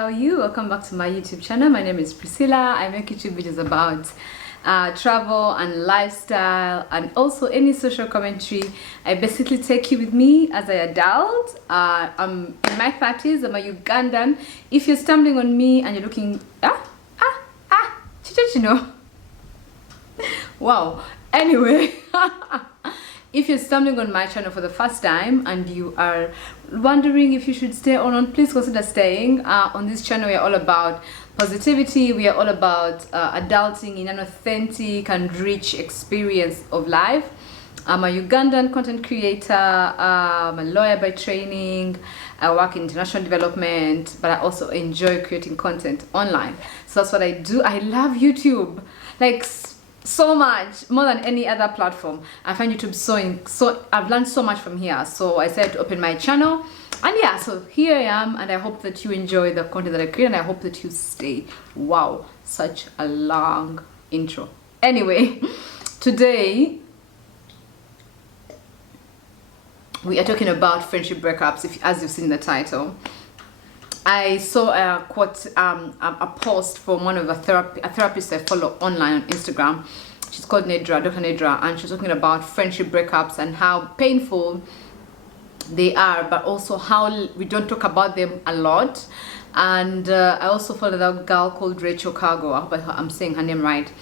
how are you? Welcome back to my YouTube channel. My name is Priscilla. I make YouTube videos about travel and lifestyle and also any social commentary. I basically take you with me as an adult. I'm in my 30s. I'm a Ugandan. If you're stumbling on me and you're looking you know. Wow. Anyway, if you're stumbling on my channel for the first time and you are wondering if you should stay or not, please consider staying. On this channel, we are all about positivity. We are all about adulting in an authentic and rich experience of life. I'm a Ugandan content creator. I'm a lawyer by training. I work in international development, but I also enjoy creating content online. So that's what I do. I love YouTube, like so much, more than any other platform. I find YouTube so I've learned so much from here. So I decided to open my channel, and yeah, so here I am, and I hope that you enjoy the content that I create, and I hope that you stay. Wow, such a long intro. Anyway, today we are talking about friendship breakups. As you've seen in the title, I saw a quote, a post from one of a therapist I follow online on Instagram. She's called Nedra, Dr. Nedra, and she's talking about friendship breakups and how painful they are, but also how we don't talk about them a lot. And I also follow that girl called Rachel Cargo. I hope I'm saying her name right.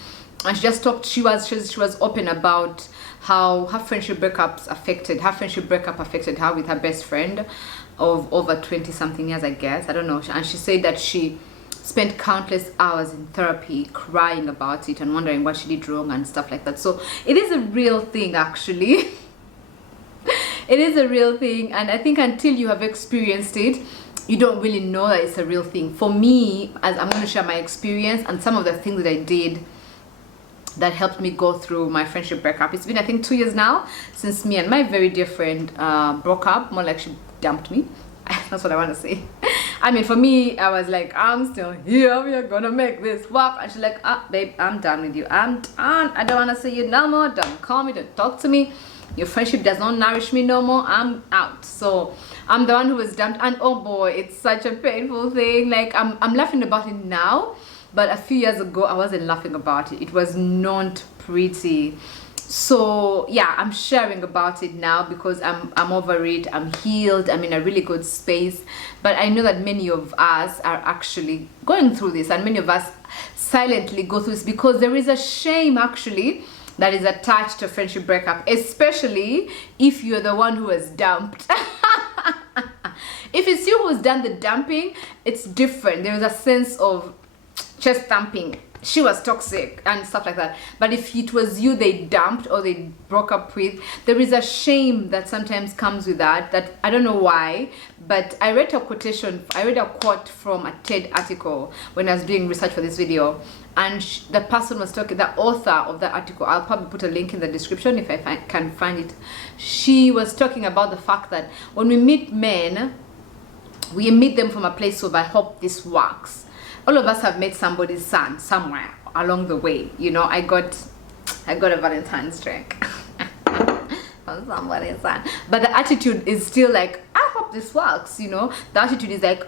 And she just talked. She was open about how her friendship breakup affected her with her best friend of over 20 something years, I guess. I don't know. And she said that she spent countless hours in therapy crying about it and wondering what she did wrong and stuff like that. So it is a real thing, actually. It is a real thing, and I think until you have experienced it, you don't really know that it's a real thing. For me, as I'm going to share my experience and some of the things that I did that helped me go through my friendship breakup. It's been, I think, 2 years now since me and my very dear friend broke up. More like she dumped me. That's what I want to say. I mean, for me, I was like, I'm still here, we are gonna make this work. And she's like, babe, I'm done with you. I'm done. I don't want to see you no more. Don't call me, don't talk to me. Your friendship does not nourish me no more. I'm out. So I'm the one who was dumped, and oh boy, it's such a painful thing. Like, I'm laughing about it now, but a few years ago I wasn't laughing about it. It was not pretty. So yeah, I'm sharing about it now because I'm over it. I'm healed. I'm in a really good space. But I know that many of us are actually going through this, and many of us silently go through this because there is a shame actually that is attached to friendship breakup, especially if you're the one who was dumped. If it's you who's done the dumping, it's different. There is a sense of chest thumping. She was toxic and stuff like that. But if it was you they dumped or they broke up with, there is a shame that sometimes comes with that I don't know why, but I read a quote from a TED article when I was doing research for this video, and the person was talking, the author of the article, I'll probably put a link in the description if I can find it. She was talking about the fact that when we meet men, we meet them from a place of, I hope this works. All of us have met somebody's son somewhere along the way. You know, I got a Valentine's drink from somebody's son, but the attitude is still like, I hope this works. You know, the attitude is like,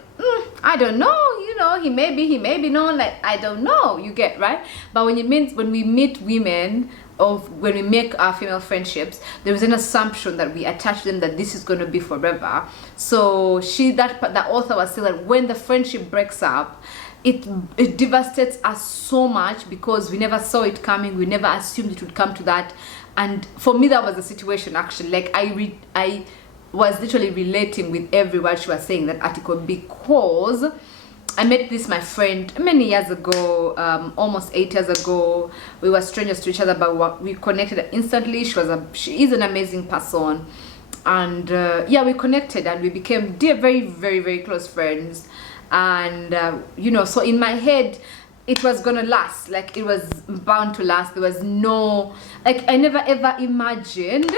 I don't know. You know, he may be no. Like, I don't know. You get right. But when we meet women, when we make our female friendships, there is an assumption that we attach them that this is going to be forever. So the author was saying that when the friendship breaks up, it devastates us so much because we never saw it coming. We never assumed it would come to that. And for me, that was the situation actually. Like, I was literally relating with every word she was saying in that article, because I met my friend many years ago, almost 8 years ago. We were strangers to each other, but we connected instantly. She is an amazing person, and yeah, we connected and we became very, very, very close friends. And you know, so in my head it was gonna last, like it was bound to last. There was no, like, I never ever imagined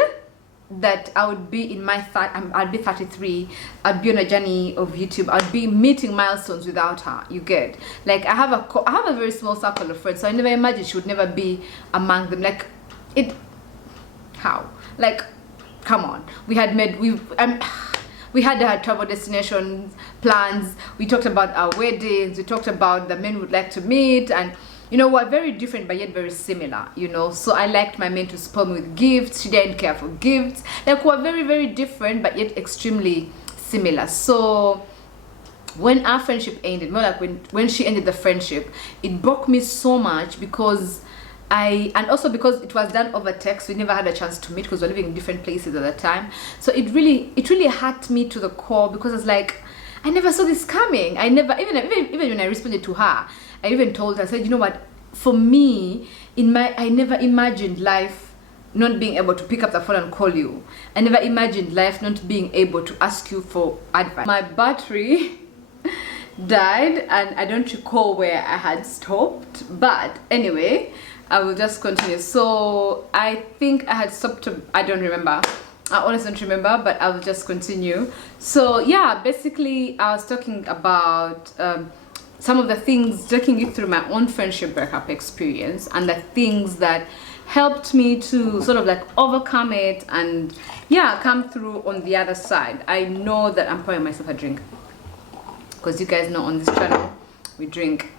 that I would be in I'd be 33, I'd be on a journey of YouTube, I'd be meeting milestones without her. You get, like, I have a very small circle of friends, so I never imagined she would never be among them. Like, how, like, come on, we had met, we had our travel destination plans, we talked about our weddings, we talked about the men we'd like to meet, and you know, we're very different but yet very similar, you know. So I liked my man to spoil me with gifts. She didn't care for gifts. Like, we're very, very different but yet extremely similar. So when our friendship ended, more like when she ended the friendship, it broke me so much because and also because it was done over text. We never had a chance to meet because we're living in different places at the time. So it really hurt me to the core, because it's like, I never saw this coming. I never, even when I responded to her, I even told her, I said, you know what, for me, I never imagined life not being able to pick up the phone and call you. I never imagined life not being able to ask you for advice. My battery died and I don't recall where I had stopped, but anyway, I will just continue. So I think I had stopped I don't remember. I honestly don't remember, but I will just continue. So yeah, basically I was talking about some of the things, taking you through my own friendship breakup experience and the things that helped me to sort of like overcome it and yeah, come through on the other side. I know that I'm pouring myself a drink, because you guys know on this channel we drink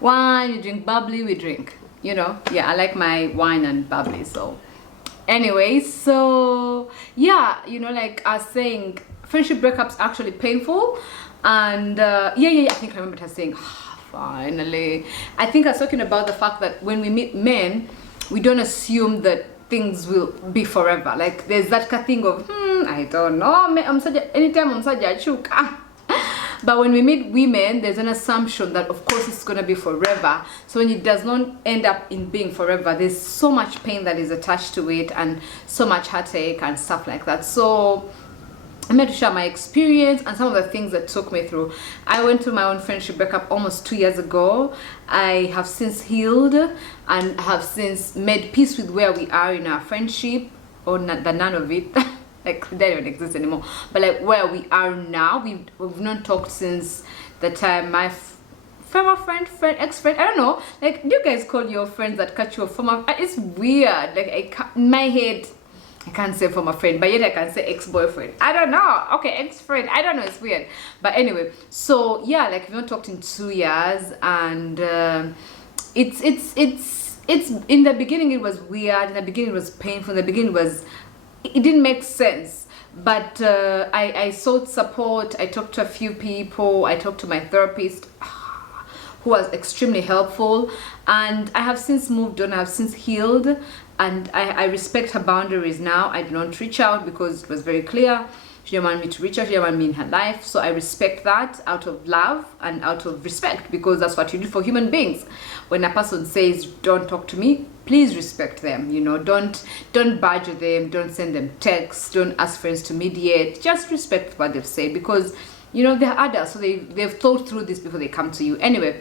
wine, we drink bubbly, we drink, you know, yeah, I like my wine and bubbly. So anyway, so yeah, you know, like I was saying, friendship breakups are actually painful. And yeah, I think I remember her saying, finally. I think I was talking about the fact that when we meet men, we don't assume that things will be forever. Like, there's that thing of, I don't know, anytime I'm such a chuka. But when we meet women, there's an assumption that of course it's gonna be forever. So when it does not end up in being forever, there's so much pain that is attached to it and so much heartache and stuff like that. So I'm here to share my experience and some of the things that took me through. I went through my own friendship breakup almost 2 years ago. I have since healed and have since made peace with where we are in our friendship, or the none of it. Like, that don't exist anymore. But like where we are now, we've not talked since the time my former friend, ex-friend, I don't know. Like, do you guys call your friends that catch you a former? It's weird. Like, in my head, I can't say former friend, but yet I can say ex-boyfriend. I don't know. Okay, ex-friend. I don't know. It's weird. But anyway, so yeah, like, we've not talked in 2 years, and it's in the beginning it was weird. In the beginning it was painful. In the beginning it didn't make sense. But I sought support. I talked to a few people. I talked to my therapist, who was extremely helpful, and I have since moved on. I have since healed, and I respect her boundaries now. I do not reach out because it was very clear she didn't want me to reach out. She didn't want me in her life. So I respect that out of love and out of respect, because that's what you do for human beings. When a person says don't talk to me, please respect them. You know, don't badger them, don't send them texts, don't ask friends to mediate. Just respect what they've said, because you know they're adults, so they've thought through this before they come to you. Anyway,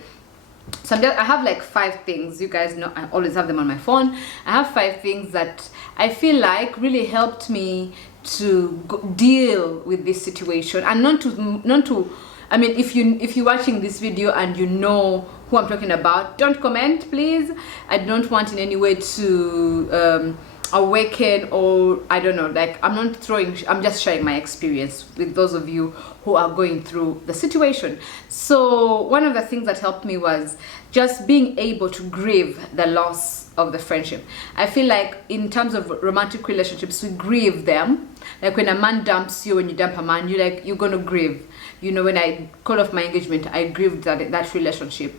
so I have like 5 things. You guys know I always have them on my phone. I have 5 things that I feel like really helped me to deal with this situation, and not to I mean, if you're watching this video and you know who I'm talking about, don't comment, please. I don't want in any way to awaken, or I don't know, like, I'm just sharing my experience with those of you who are going through the situation. So one of the things that helped me was just being able to grieve the loss of the friendship. I feel like in terms of romantic relationships, we grieve them. Like, when a man dumps you, when you dump a man, you're gonna grieve. You know, when I called off my engagement, I grieved that relationship.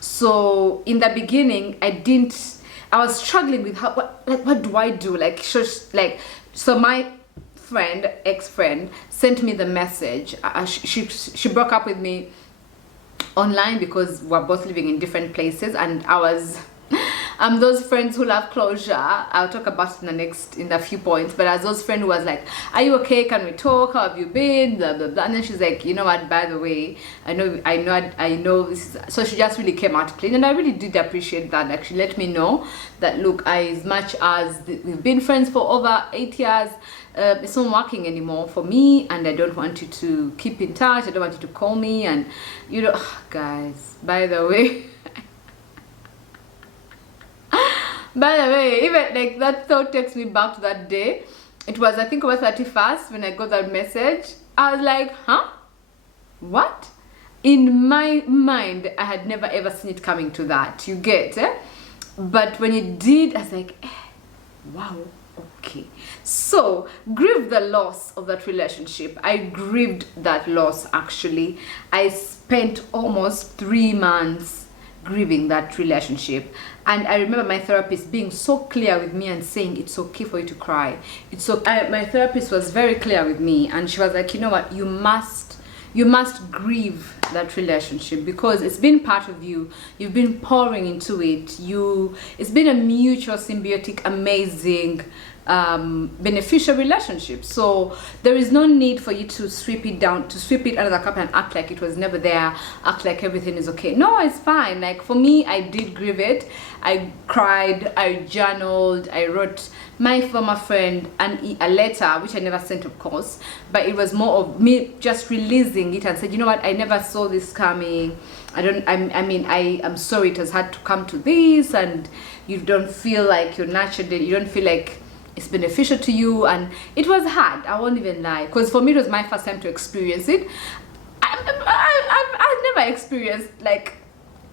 So in the beginning, I was struggling with what do I do? So my ex-friend sent me the message. She broke up with me online because we're both living in different places, and I'm those friends who love closure. I'll talk about it in a few points. But as those friends who was like, are you okay? Can we talk? How have you been? Blah blah blah. And then she's like, you know what? By the way, I know this is. So she just really came out clean, and I really did appreciate that. Like, she let me know that, look, as much as we've been friends for over 8 years, it's not working anymore for me, and I don't want you to keep in touch. I don't want you to call me, and you know, guys. By the way. By the way, even like that thought takes me back to that day. it was, I think, over 31st when I got that message. I was like, huh? What? In my mind, I had never ever seen it coming to that. You get, eh? But when it did, I was like, wow, okay. So, grieve the loss of that relationship. I grieved that loss, actually. I spent almost 3 months grieving that relationship. And I remember my therapist being so clear with me and saying, it's okay for you to cry. It's so. My therapist was very clear with me, and she was like, you know what, you must grieve that relationship, because it's been part of you. You've been pouring into it. It's been a mutual, symbiotic, amazing, beneficial relationship. So there is no need for you to sweep it under the carpet and act like it was never there, act like everything is okay. No, it's fine. Like, for me, I did grieve it. I cried, I journaled, I wrote my former friend a letter, which I never sent, of course, but it was more of me just releasing it and said, you know what, I never saw this coming. I am sorry it has had to come to this, and you don't feel like you're nurtured, you don't feel like it's beneficial to you. And it was hard, I won't even lie, because for me it was my first time to experience it. I've never experienced like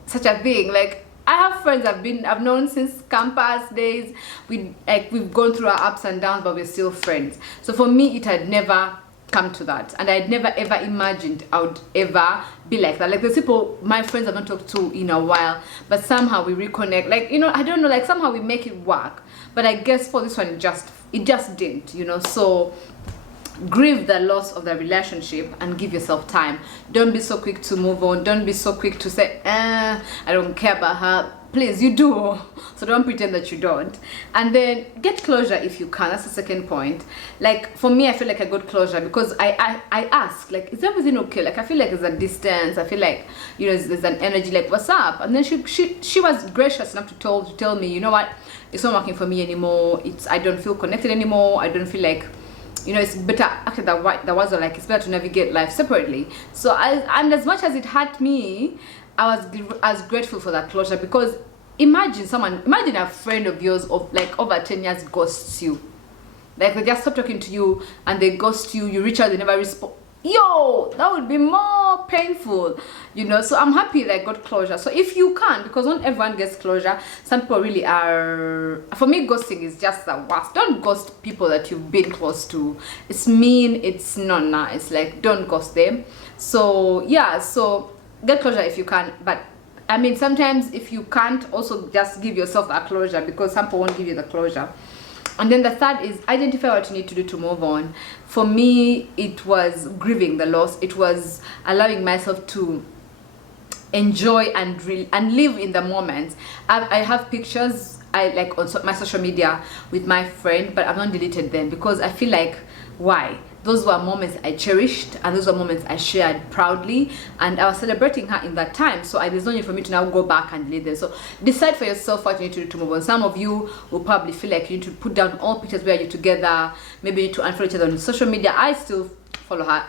such a thing. Like, I have friends I've known since campus days. We've gone through our ups and downs, but we're still friends. So for me, it had never come to that, and I'd never ever imagined I would ever be like that. Like, there's people, my friends I've not talked to in a while, but somehow we reconnect. Like, you know, I don't know, like somehow we make it work. But I guess for this one, it just didn't, you know. So grieve the loss of the relationship and give yourself time. Don't be so quick to move on. Don't be so quick to say, I don't care about her. Please, you do. So don't pretend that you don't. And then get closure if you can. That's the second point. Like, for me, I feel like I got closure because I asked, like, is everything okay? Like, I feel like there's a distance. I feel like, you know, there's an energy, like, what's up? And then she was gracious enough to tell me, you know what, it's not working for me anymore. I don't feel connected anymore. I don't feel like, you know, it's better. Actually, the words are like, it's better to navigate life separately. So and as much as it hurt me, I was grateful for that closure, because imagine a friend of yours of like over 10 years ghosts you. Like, they just stop talking to you and they ghost you. You reach out, they never respond. Yo, that would be more painful, you know. So I'm happy that I got closure. So if you can, because not everyone gets closure, some people really are. For me, ghosting is just the worst. Don't ghost people that you've been close to. It's mean, it's not nice. Like, don't ghost them. So yeah, so get closure if you can. But I mean, sometimes if you can't, also just give yourself a closure, because some people won't give you the closure. And then the third is identify what you need to do to move on. For me, it was grieving the loss. It was allowing myself to enjoy and live in the moment. I have pictures on my social media with my friend, but I've not deleted them, because I feel like, why? Those were moments I cherished, and those were moments I shared proudly, and I was celebrating her in that time. So there's no need for me to now go back and delete them. So decide for yourself what you need to do to move on. Some of you will probably feel like you need to put down all pictures where you're together. Maybe you need to unfollow each other on social media. I still follow her.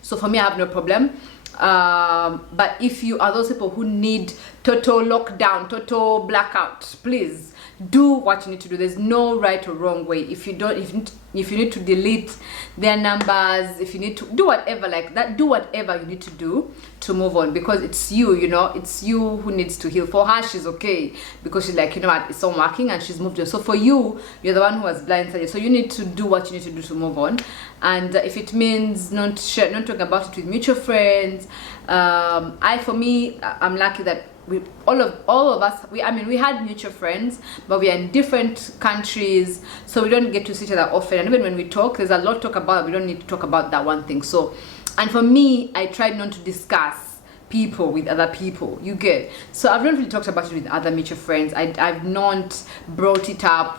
So for me, I have no problem. But if you are those people who need total lockdown, total blackout, please do what you need to do. There's no right or wrong way. If you need to delete their numbers, if you need to do whatever like that, do whatever you need to do to move on, because it's you, you know, it's you who needs to heal. For her, she's okay, because she's like, you know what, it's not working, and she's moved on. So for you, you're the one who was blindsided. So you need to do what you need to do to move on. And if it means not talking about it with mutual friends, I'm lucky that all of us, we had mutual friends, but we are in different countries, so we don't get to see each other often. And even when we talk, there's a lot to talk about. We don't need to talk about that one thing. So, and for me, I tried not to discuss people with other people. You get. So I've not really talked about it with other mutual friends. I've not brought it up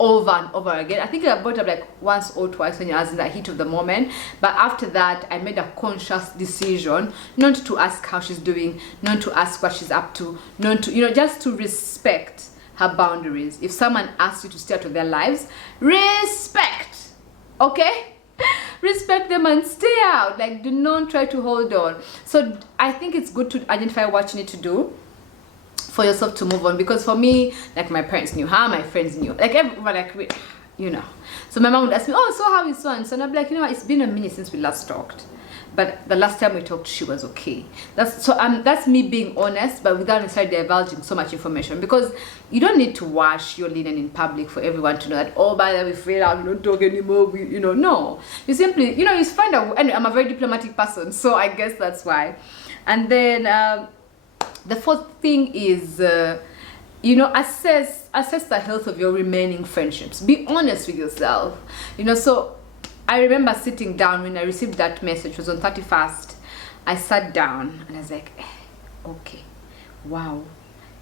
over and over again. I think I brought up like once or twice when I was in the heat of the moment, but after that I made a conscious decision not to ask how she's doing, not to ask what she's up to, not to, you know, just to respect her boundaries. If someone asks you to stay out of their lives, respect, okay? Respect them and stay out. Like, do not try to hold on. So I think it's good to identify what you need to do for yourself to move on, because for me, like, my parents knew her, my friends knew, like everyone, like, you know. So my mom would ask me, oh, so how is so and so? And I'd be like, you know what, it's been a minute since we last talked. But the last time we talked, she was okay. That's me being honest, but without necessarily divulging so much information, because you don't need to wash your linen in public for everyone to know that, oh, by the way, we feel out, we don't talk anymore, no. You simply, you find out, and I'm a very diplomatic person, so I guess that's why. And then the fourth thing is, assess the health of your remaining friendships. Be honest with yourself, so I remember sitting down when I received that message. It was on 31st. I sat down and I was like, okay, wow,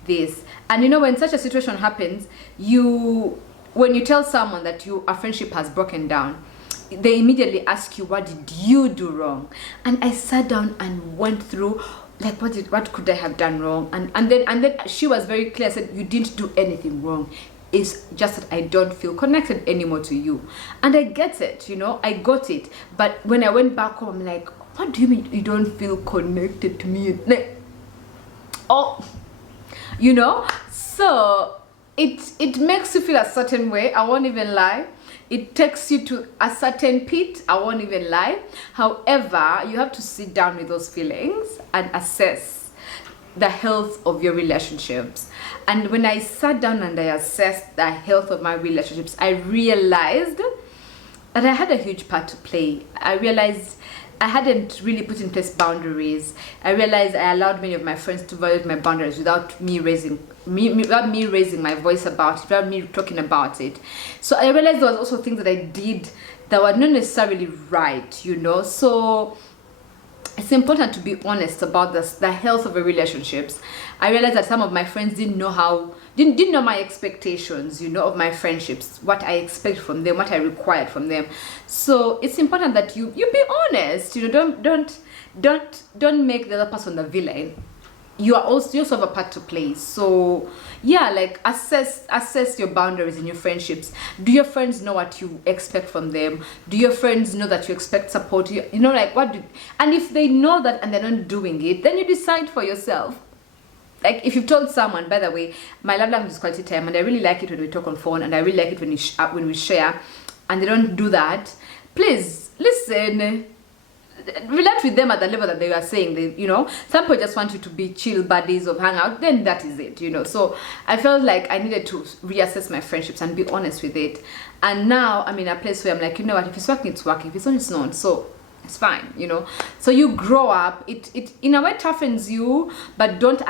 this. And when such a situation happens, when you tell someone that a friendship has broken down, they immediately ask you, what did you do wrong? And I sat down and went through, like, what could I have done wrong? And then she was very clear, said, you didn't do anything wrong. It's just that I don't feel connected anymore to you. And I get it, I got it. But when I went back home, I'm like, what do you mean you don't feel connected to me? Like, so it makes you feel a certain way. I won't even lie. It takes you to a certain pit. I won't even lie. However, you have to sit down with those feelings and assess the health of your relationships. And when I sat down and I assessed the health of my relationships, I realized that I had a huge part to play. I realized I hadn't really put in place boundaries. I realized I allowed many of my friends to violate my boundaries without me raising my voice about it, without me talking about it. So I realized there was also things that I did that were not necessarily right, So it's important to be honest about the health of the relationships. I realized that some of my friends didn't know my expectations, of my friendships, what I expect from them, what I required from them. So it's important that you be honest. Don't make the other person the villain. You also have a part to play. So yeah, like assess your boundaries in your friendships. Do your friends know what you expect from them? Do your friends know that you expect support? And if they know that and they're not doing it, then you decide for yourself. Like, if you've told someone, by the way, my love language is quality time, and I really like it when we talk on phone, and I really like it when we share, and they don't do that, please listen. Relate with them at the level that they are saying. Some people just want you to be chill buddies or hang out, then that is it, So I felt like I needed to reassess my friendships and be honest with it. And now I'm in a place where I'm like, what, if it's working, it's working. If it's not, it's not. So it's fine, So you grow up. It in a way toughens you, but don't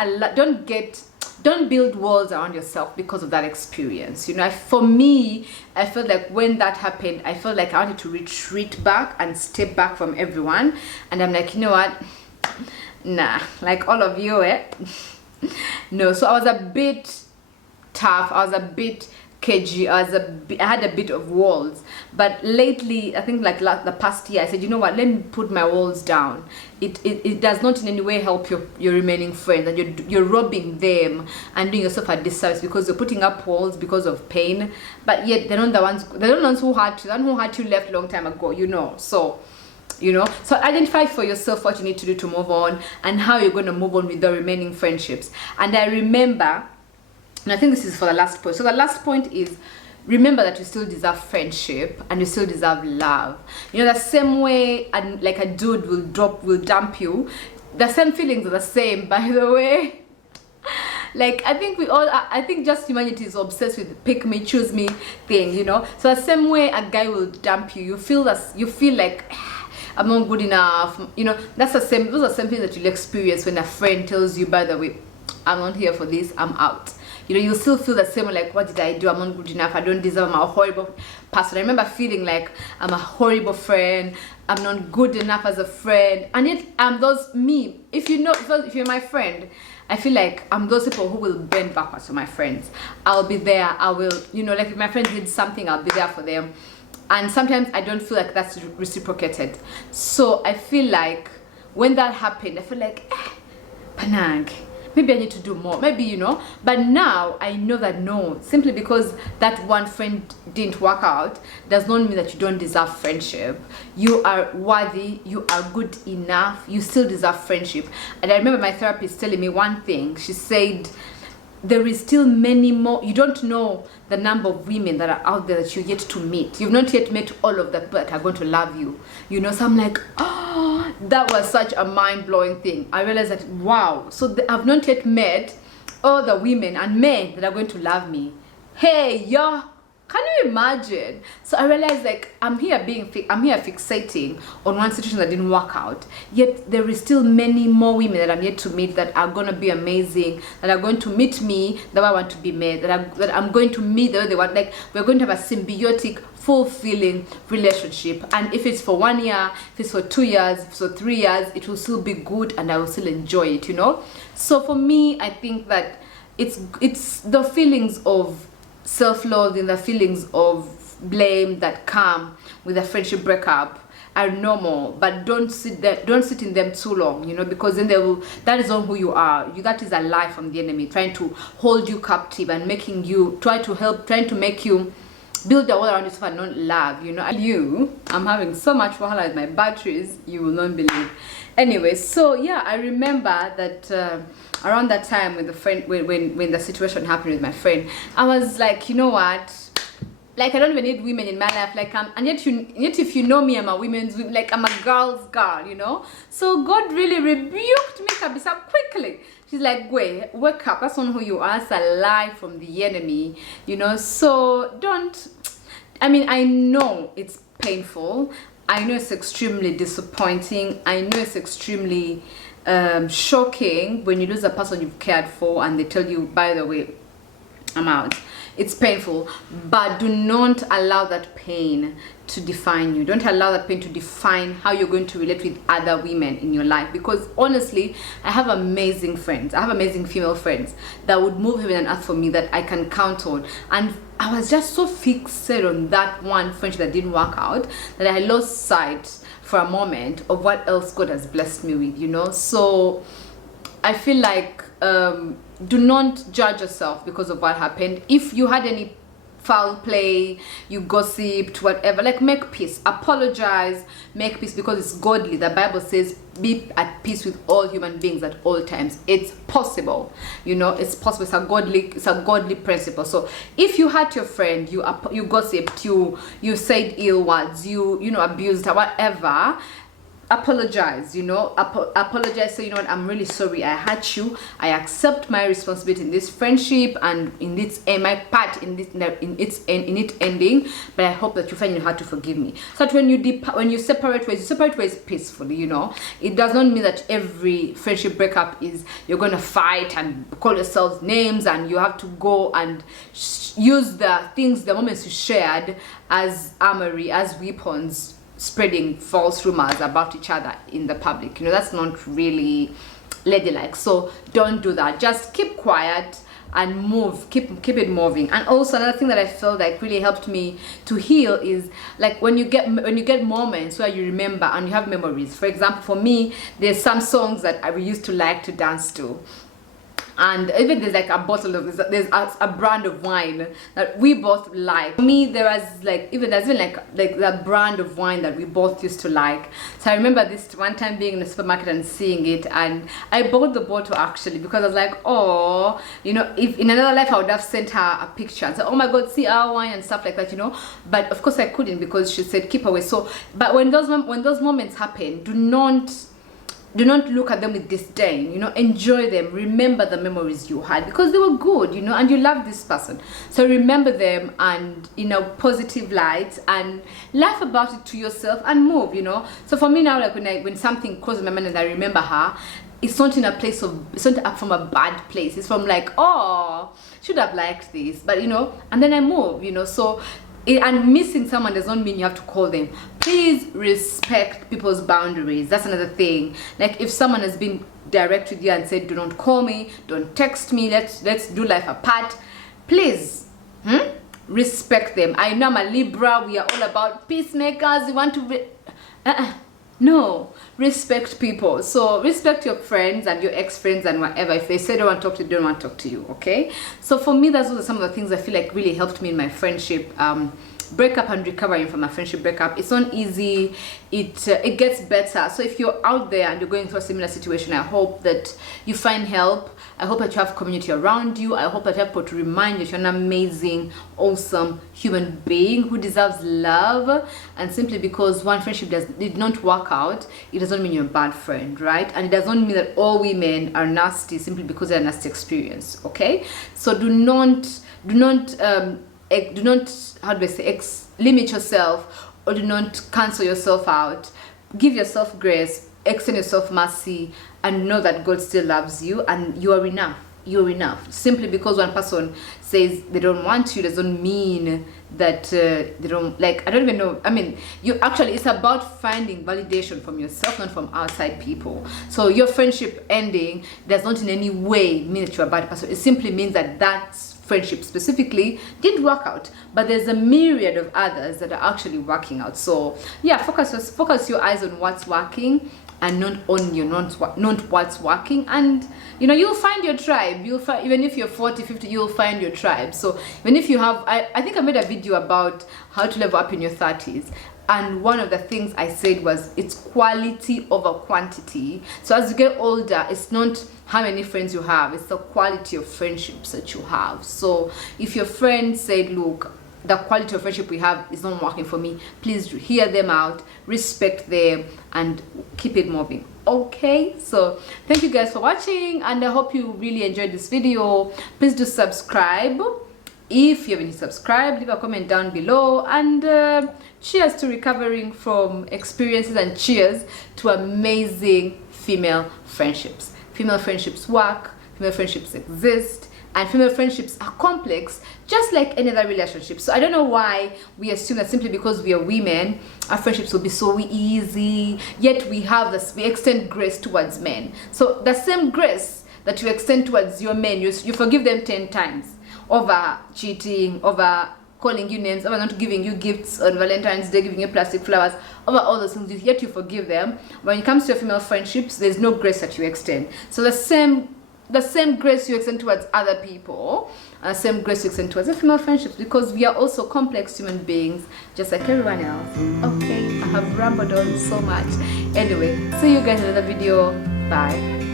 build walls around yourself because of that experience. For me, I felt like when that happened, I felt like I wanted to retreat back and step back from everyone. And I'm like, what? Nah, like all of you, No, so I was a bit tough. I was a bit cagey. I had a bit of walls. But lately, I think like the past year, I said, what, let me put my walls down. It does not in any way help your remaining friends, and you're robbing them and doing yourself a disservice because you're putting up walls because of pain. But yet they're not the ones who hurt you. The one who hurt you left a long time ago, So identify for yourself what you need to do to move on and how you're going to move on with the remaining friendships. And I remember, and I think this is for the last point. So the last point is, remember that you still deserve friendship and you still deserve love. The same way like a dude will dump you, the same feelings are the same, by the way. Like, I think just humanity is obsessed with pick me, choose me thing, So the same way a guy will dump you, you feel like, I'm not good enough, those are the same things that you'll experience when a friend tells you, by the way, I'm not here for this, I'm out. You still feel the same, like, what did I do? I'm not good enough. I don't deserve. I'm a horrible person. I remember feeling like I'm a horrible friend. I'm not good enough as a friend. And yet, if you're my friend, I feel like I'm those people who will bend backwards for my friends. I'll be there. I will, like if my friend did something, I'll be there for them. And sometimes I don't feel like that's reciprocated. So I feel like when that happened, I feel like, panang. Maybe I need to do more, maybe, but now I know that no, simply because that one friend didn't work out does not mean that you don't deserve friendship. You are worthy, you are good enough, you still deserve friendship. And I remember my therapist telling me one thing. She said, there is still many more. You don't know the number of women that are out there that you yet to meet. You've not yet met all of the people that are going to love you, you know. So I'm like, oh, that was such a mind-blowing thing. I realized that, wow, so I've not yet met all the women and men that are going to love me. Hey, yo, can you imagine? So I realized, like, I'm here fixating on one situation that didn't work out, yet there is still many more women that I'm yet to meet that are going to be amazing, that are going to meet me the way I want to be met, that I'm going to meet the way they want. Like, we're going to have a symbiotic, fulfilling relationship. And if it's for 1 year, if it's for 2 years, if it's for 3 years, it will still be good and I will still enjoy it, you know. So for me, I think that it's the feelings of self-loathing, the feelings of blame that come with a friendship breakup are normal, but don't sit in them too long, you know, because then that is not who you are. That is a lie from the enemy, trying to hold you captive and making you trying to make you build the wall around yourself and not love, you know. I'm having so much wahala with my batteries, you will not believe. Anyway, so yeah, I remember that around that time when the situation happened with my friend, I was like, you know what, like, I don't even need women in my life, like, and yet if you know me, I'm a women's, like, I'm a girl's girl, you know. So God really rebuked me kabisa quickly. She's like, wake up, that's not who you are. That's a lie from the enemy, you know. So I know it's painful, I know it's extremely disappointing, I know it's extremely shocking when you lose a person you've cared for and they tell you, by the way, I'm out. It's painful, but do not allow that pain to define you. Don't allow that pain to define how you're going to relate with other women in your life, because honestly, I have amazing friends. I have amazing female friends that would move heaven and earth for me, that I can count on. And I was just so fixated on that one friendship that didn't work out that I lost sight for a moment of what else God has blessed me with, you know. So I feel like do not judge yourself because of what happened. If you had any foul play, you gossiped, whatever, like, make peace, apologize, make peace, because it's godly. The Bible says be at peace with all human beings at all times. It's possible, you know. It's possible. It's a godly principle. So if you hurt your friend, you gossiped, you said ill words, you abused her, whatever, apologize, you know. Apologize. So, you know what, I'm really sorry I hurt you. I accept my responsibility in this friendship and in my part in its ending, but I hope that you find it hard to forgive me. So that when you separate ways peacefully, you know. It does not mean that every friendship breakup is you're going to fight and call yourselves names and you have to go and use the moments you shared as armory, as weapons, spreading false rumors about each other in the public. You know, that's not really ladylike. So don't do that. Just keep quiet and move. Keep it moving. And also another thing that I felt like really helped me to heal is, like, when you get moments where you remember and you have memories. For example, for me, there's some songs that I used to like to dance to. And even there's like a bottle of there's a brand of wine that we both like. For me, there's even like the brand of wine that we both used to like. So I remember this one time being in the supermarket and seeing it, and I bought the bottle actually because I was like, oh, you know, if in another life I would have sent her a picture and said, oh my God, see our wine and stuff like that, you know. But of course I couldn't because she said keep away. So, but when those moments happen, do not look at them with disdain, you know. Enjoy them. Remember the memories you had because they were good, you know, and you love this person. So remember them and in a positive light and laugh about it to yourself and move, you know. So for me now, like when something crosses my mind and I remember her, it's not from a bad place. It's from like, oh, should have liked this, but you know, and then I move, you know. So and missing someone does not mean you have to call them. Please respect people's boundaries. That's another thing. Like if someone has been direct with you and said, do not call me, don't text me, let's do life apart, please respect them. I know I'm a Libra, we are all about peacemakers. We want to no, respect people. So respect your friends and your ex-friends and whatever. If they say they don't want to talk to you, they don't want to talk to you, okay? So for me, those are some of the things I feel like really helped me in my friendship breakup and recovering from a friendship breakup. It's not easy. It gets better. So if you're out there and you're going through a similar situation, I hope that you find help. I hope that you have community around you. I hope that you have people to remind you that you're an amazing, awesome human being who deserves love. And simply because one friendship did not work out, it doesn't mean you're a bad friend, right? And it doesn't mean that all women are nasty simply because they're a nasty experience. Okay, so do not how do I say, limit yourself, or do not cancel yourself out. Give yourself grace, extend yourself mercy, and know that God still loves you and you are enough. You're enough. Simply because one person says they don't want you doesn't mean that they don't, like, I don't even know. I mean, it's about finding validation from yourself, not from outside people. So your friendship ending does not in any way mean that you're a bad person. It simply means that friendship specifically didn't work out, but there's a myriad of others that are actually working out. So yeah, focus your eyes on what's working and not on your not what's working, and you'll find your tribe. You'll find, even if you're 40, 50, you'll find your tribe. So even if you have, I think I made a video about how to level up in your 30s, and one of the things I said was it's quality over quantity. So as you get older, it's not how many friends you have, it's the quality of friendships that you have. So if your friend said, look, the quality of friendship we have is not working for me, please hear them out, respect them, and keep it moving. Okay, so thank you guys for watching, and I hope you really enjoyed this video. Please do subscribe if you haven't subscribed. Leave a comment down below, and cheers to recovering from experiences, and cheers to amazing female friendships. Female friendships work, female friendships exist, and female friendships are complex, just like any other relationship. So I don't know why we assume that simply because we are women, our friendships will be so easy, yet we extend grace towards men. So the same grace that you extend towards your men, you forgive them 10 times over cheating, over calling you names, over not giving you gifts on Valentine's Day, giving you plastic flowers, over all those things, yet you forgive them. When it comes to your female friendships, there's no grace that you extend. So the same grace you extend towards other people, same grace you extend towards your female friendships, because we are also complex human beings, just like everyone else. Okay, I have rambled on so much. Anyway, see you guys in another video. Bye.